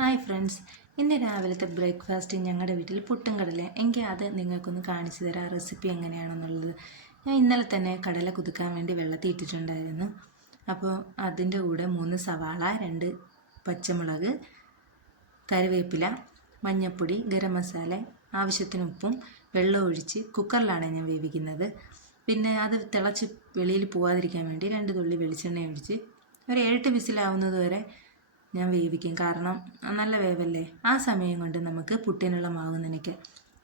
Hi friends, ഇന്ന് രാവിലത്തെ breakfast ഞങ്ങളുടെ വീട്ടിൽ പുട്ടും കടല. എങ്കിൽ അത് നിങ്ങൾക്കൊന്ന് കാണിച്ചു തരാം റെസിപ്പി എങ്ങനെയാണെന്നുള്ളത്. ഞാൻ ഇന്നലെ തന്നെ കടല കുതിക്കാൻ വേണ്ടി വെള്ളത്തിൽ ഇട്ടിട്ടുണ്ടായിരുന്നു. അപ്പോൾ അതിൻ്റെ കൂടെ 3 സവാള, 2 പച്ചമുളക്, കറിവേപ്പില, മഞ്ഞൾപ്പൊടി, ഗരം മസാല, ആവശ്യത്തിന് ഉപ്പും വെള്ളം ഒഴിച്ച് കുക്കറിലാണ് ഞാൻ വേവിക്കുന്നത്. പിന്നെ അത് തിളച്ച് വെളിയിൽ പോകാതിരിക്കാൻ വേണ്ടി 2 തുള്ളി വെളിച്ചെണ്ണ ഒഴിച്ച് ഒരു 7 വിസിലാവുന്നത് വരെ ഞാൻ വേവിക്കും. കാരണം നല്ല വേവല്ലേ. ആ സമയം കൊണ്ട് നമുക്ക് പുട്ടിനുള്ള മാവ് നനയ്ക്കാം.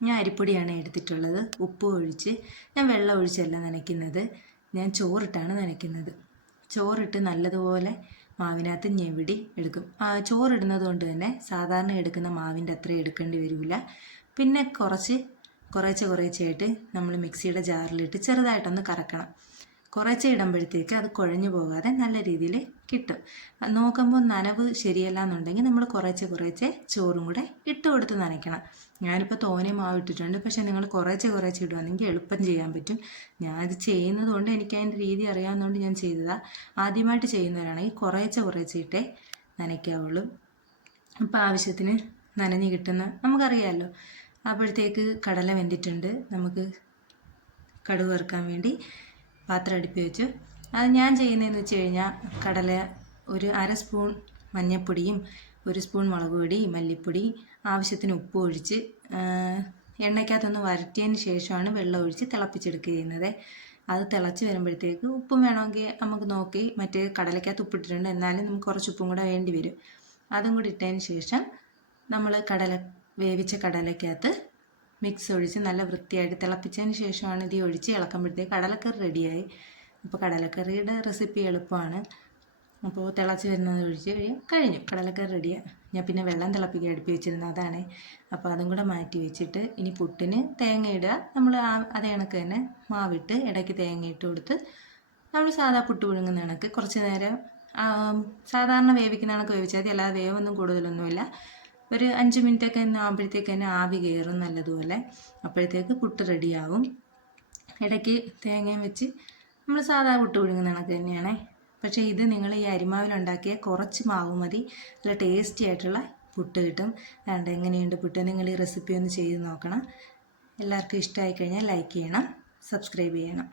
ഞാൻ അരിപ്പൊടിയാണ് എടുത്തിട്ടുള്ളത്. ഉപ്പ് ഒഴിച്ച് ഞാൻ വെള്ളം ഒഴിച്ചല്ല നനയ്ക്കുന്നത്, ഞാൻ ചോറിട്ടാണ് നനയ്ക്കുന്നത്. ചോറിട്ട് നല്ലതുപോലെ മാവിനകത്ത് ഞെവിടി എടുക്കും. ചോറിടുന്നത് കൊണ്ട് തന്നെ സാധാരണ എടുക്കുന്ന മാവിൻ്റെ അത്ര എടുക്കേണ്ടി വരില്ല. പിന്നെ കുറേശ്ശെയായിട്ട് നമ്മൾ മിക്സിയുടെ ജാറിലിട്ട് ചെറുതായിട്ടൊന്ന് കറക്കണം. കുറച്ച് ഇടുമ്പോഴത്തേക്ക് അത് കുഴഞ്ഞു പോകാതെ നല്ല രീതിയിൽ കിട്ടും. നോക്കുമ്പോൾ നനവ് ശരിയല്ല എന്നുണ്ടെങ്കിൽ നമ്മൾ കുറേശ്ശെ ചോറും കൂടെ ഇട്ട് കൊടുത്ത് നനയ്ക്കണം. ഞാനിപ്പോൾ തോനെ മാവ് ഇട്ടിട്ടുണ്ട്, പക്ഷേ നിങ്ങൾ കുറേശ്ശെ ഇടുകയാണെങ്കിൽ എളുപ്പം ചെയ്യാൻ പറ്റും. ഞാനത് ചെയ്യുന്നത് കൊണ്ട് എനിക്ക് അതിൻ്റെ രീതി അറിയാവുന്നതുകൊണ്ട് ഞാൻ ചെയ്തതാണ്. ആദ്യമായിട്ട് ചെയ്യുന്നവരാണെങ്കിൽ കുറേശ്ശെ ഇട്ടേ നനയ്ക്കാവുള്ളൂ. അപ്പോൾ ആവശ്യത്തിന് നനഞ്ഞ് കിട്ടുന്ന നമുക്കറിയാമല്ലോ. അപ്പോഴത്തേക്ക് കടല വെന്തിട്ടുണ്ട്. നമുക്ക് കടുക് വറുക്കാൻ വേണ്ടി പാത്രം അടുപ്പി വെച്ചു. അത് ഞാൻ ചെയ്യുന്നതെന്ന് വെച്ച് കഴിഞ്ഞാൽ കടല ഒരു 1/2 സ്പൂൺ മഞ്ഞൾപ്പൊടിയും 1 സ്പൂൺ മുളക് പൊടി, മല്ലിപ്പൊടി, ആവശ്യത്തിന് ഉപ്പ് ഒഴിച്ച് എണ്ണയ്ക്കകത്തൊന്ന് വരട്ടിയതിന് ശേഷമാണ് വെള്ളം ഒഴിച്ച് തിളപ്പിച്ചെടുക്കുക ചെയ്യുന്നത്. അത് തിളച്ച് വരുമ്പോഴത്തേക്ക് ഉപ്പും വേണമെങ്കിൽ നമുക്ക് നോക്കി, മറ്റേ കടലയ്ക്കകത്ത് ഉപ്പിട്ടിട്ടുണ്ട്, എന്നാലും നമുക്ക് കുറച്ച് ഉപ്പും കൂടെ വേണ്ടി വരും. അതും കൂടി ഇട്ടതിന് ശേഷം നമ്മൾ വേവിച്ച കടലയ്ക്കകത്ത് മിക്സ് ഒഴിച്ച് നല്ല വൃത്തിയായിട്ട് തിളപ്പിച്ചതിന് ശേഷമാണ് ഇത് ഒഴിച്ച് ഇളക്കുമ്പോഴത്തേക്ക് കടലക്കറി റെഡിയായി. അപ്പോൾ കടലക്കറിയുടെ റെസിപ്പി എളുപ്പമാണ്. അപ്പോൾ തിളച്ച് വരുന്നത് ഒഴിച്ച് കഴിഞ്ഞു, കടലക്കറി റെഡിയാണ്. ഞാൻ പിന്നെ വെള്ളം തിളപ്പിക്കാൻ അടുപ്പി വെച്ചിരുന്നത് അതാണ്. അപ്പോൾ അതും കൂടെ മാറ്റി വെച്ചിട്ട് ഇനി പുട്ടിന് തേങ്ങ ഇടുക. നമ്മൾ അതേ കണക്ക് തന്നെ മാവിട്ട് ഇടയ്ക്ക് തേങ്ങ ഇട്ട് കൊടുത്ത് നമ്മൾ സാധാ പുട്ട് പുഴുങ്ങുന്ന കണക്ക് കുറച്ച് നേരം സാധാരണ വേവിക്കുന്ന കണക്ക് വേവിച്ചാൽ മതി. അല്ലാതെ വേവൊന്നും കൂടുതലൊന്നുമില്ല. ഒരു 5 മിനിറ്റൊക്കെ ആകുമ്പോഴത്തേക്ക് തന്നെ ആവി കയറും നല്ലതുപോലെ. അപ്പോഴത്തേക്ക് പുട്ട് റെഡിയാവും. ഇടയ്ക്ക് തേങ്ങയും വെച്ച് നമ്മൾ സാധാ പുട്ട് പുഴുങ്ങുന്ന കണക്ക് തന്നെയാണ്. പക്ഷേ ഇത് നിങ്ങൾ ഈ അരിമാവിലുണ്ടാക്കിയ കുറച്ച് മാവ് മതി, നല്ല ടേസ്റ്റി ആയിട്ടുള്ള പുട്ട് കിട്ടും. അതുകൊണ്ട് എങ്ങനെയുണ്ട് പുട്ട്? നിങ്ങൾ ഈ റെസിപ്പി ഒന്ന് ചെയ്ത് നോക്കണം. എല്ലാവർക്കും ഇഷ്ടമായി കഴിഞ്ഞാൽ ലൈക്ക് ചെയ്യണം, സബ്സ്ക്രൈബ് ചെയ്യണം.